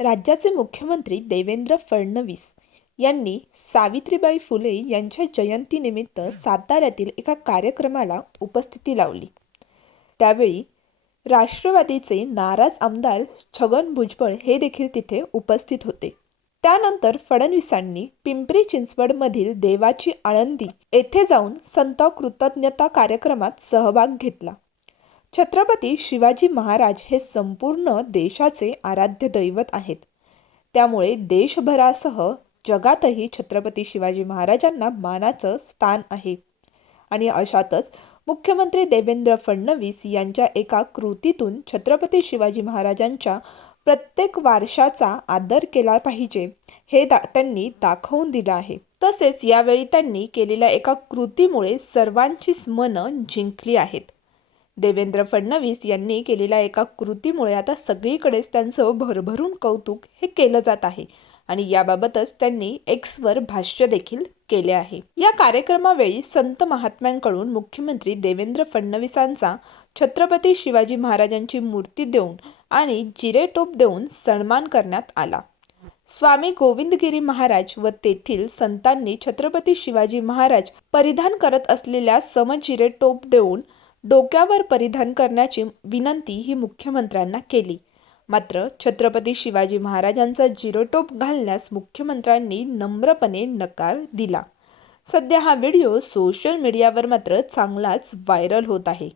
राज्याचे मुख्यमंत्री देवेंद्र फडणवीस यांनी सावित्रीबाई फुले यांच्या जयंतीनिमित्त साताऱ्यातील एका कार्यक्रमाला उपस्थिती लावली. त्यावेळी राष्ट्रवादीचे नाराज आमदार छगन भुजबळ हे देखील तिथे उपस्थित होते. त्यानंतर फडणवीसांनी पिंपरी चिंचवडमधील देवाची आळंदी येथे जाऊन संत कृतज्ञता कार्यक्रमात सहभाग घेतला. छत्रपती शिवाजी महाराज हे संपूर्ण देशाचे आराध्य दैवत आहेत. त्यामुळे देशभरासह जगातही छत्रपती शिवाजी महाराजांना मानाचं स्थान आहे. आणि अशातच मुख्यमंत्री देवेंद्र फडणवीस यांच्या एका कृतीतून छत्रपती शिवाजी महाराजांच्या प्रत्येक वारशाचा आदर केला पाहिजे हे दा त्यांनी दाखवून दिलं आहे. तसेच यावेळी त्यांनी केलेल्या एका कृतीमुळे सर्वांचीच मनं जिंकली आहेत. देवेंद्र फडणवीस यांनी केलेल्या एका कृतीमुळे आता सगळीकडेच त्यांचं भरभरून कौतुक हे केलं जात आहे. आणि याबाबतच त्यांनी एक्सवर भाष्य देखील केले आहे. या कार्यक्रमावेळी संत महात्म्यांकडून मुख्यमंत्री देवेंद्र फडणवीसांचा छत्रपती शिवाजी महाराजांची मूर्ती देऊन आणि जिरेटोप देऊन सन्मान करण्यात आला. स्वामी गोविंदगिरी महाराज व तेथील संतांनी छत्रपती शिवाजी महाराज परिधान करत असलेल्या समजिरे टोप देऊन डोक्यावर परिधान करण्याची विनंती ही मुख्यमंत्र्यांना केली. मात्र छत्रपती शिवाजी महाराजांचा जिरोटोप घालण्यास मुख्यमंत्र्यांनी नम्रपणे नकार दिला. सध्या हा व्हिडिओ सोशल मीडियावर मात्र चांगलाच व्हायरल होत आहे.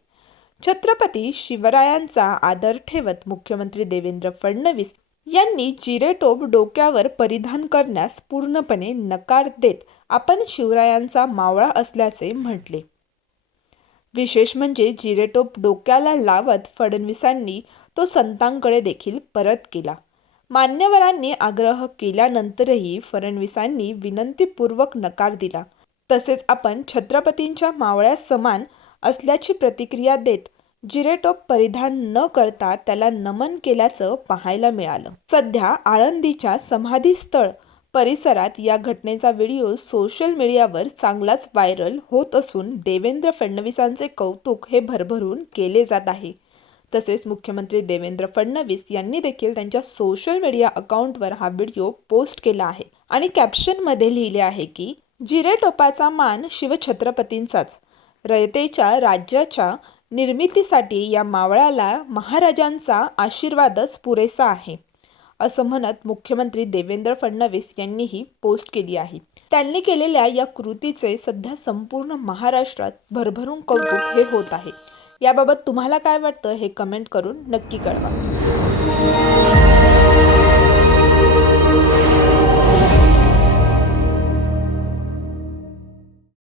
छत्रपती शिवरायांचा आदर ठेवत मुख्यमंत्री देवेंद्र फडणवीस यांनी जिरेटोप डोक्यावर परिधान करण्यास पूर्णपणे नकार देत आपण शिवरायांचा मावळा असल्याचे म्हटले. विशेष म्हणजे जिरेटोप डोक्याला लावत फडणवीसांनी तो संतांकडे देखील परत केला. मान्यवरांनी आग्रह केल्यानंतरही फडणवीसांनी विनंतीपूर्वक नकार दिला. तसेच आपण छत्रपतींच्या मावळ्यास समान असल्याची प्रतिक्रिया देत जिरेटोप परिधान न करता त्याला नमन केल्याचं पाहायला मिळालं. सध्या आळंदीच्या समाधीस्थळ परिसरात या घटनेचा व्हिडिओ सोशल मीडियावर चांगलाच व्हायरल होत असून देवेंद्र फडणवीसांचे कौतुक हे भरभरून केले जात आहे. तसेच मुख्यमंत्री देवेंद्र फडणवीस यांनी देखील त्यांच्या सोशल मीडिया अकाउंटवर हा व्हिडिओ पोस्ट केला आहे आणि कॅप्शनमध्ये लिहिले आहे की जिरेटोपाचा मान शिवछत्रपतींचाच. रयतेच्या राज्याच्या निर्मितीसाठी या मावळ्याला महाराजांचा आशीर्वादच पुरेसा आहे. असं म्हणत मुख्यमंत्री देवेंद्र फडणवीस यांनीही पोस्ट केली आहे. त्यांनी केलेल्या या कृतीचे सध्या संपूर्ण महाराष्ट्रात भरभरून कौतुक हे होत आहे. याबाबत तुम्हाला काय वाटतं हे कमेंट करून नक्की कळवा.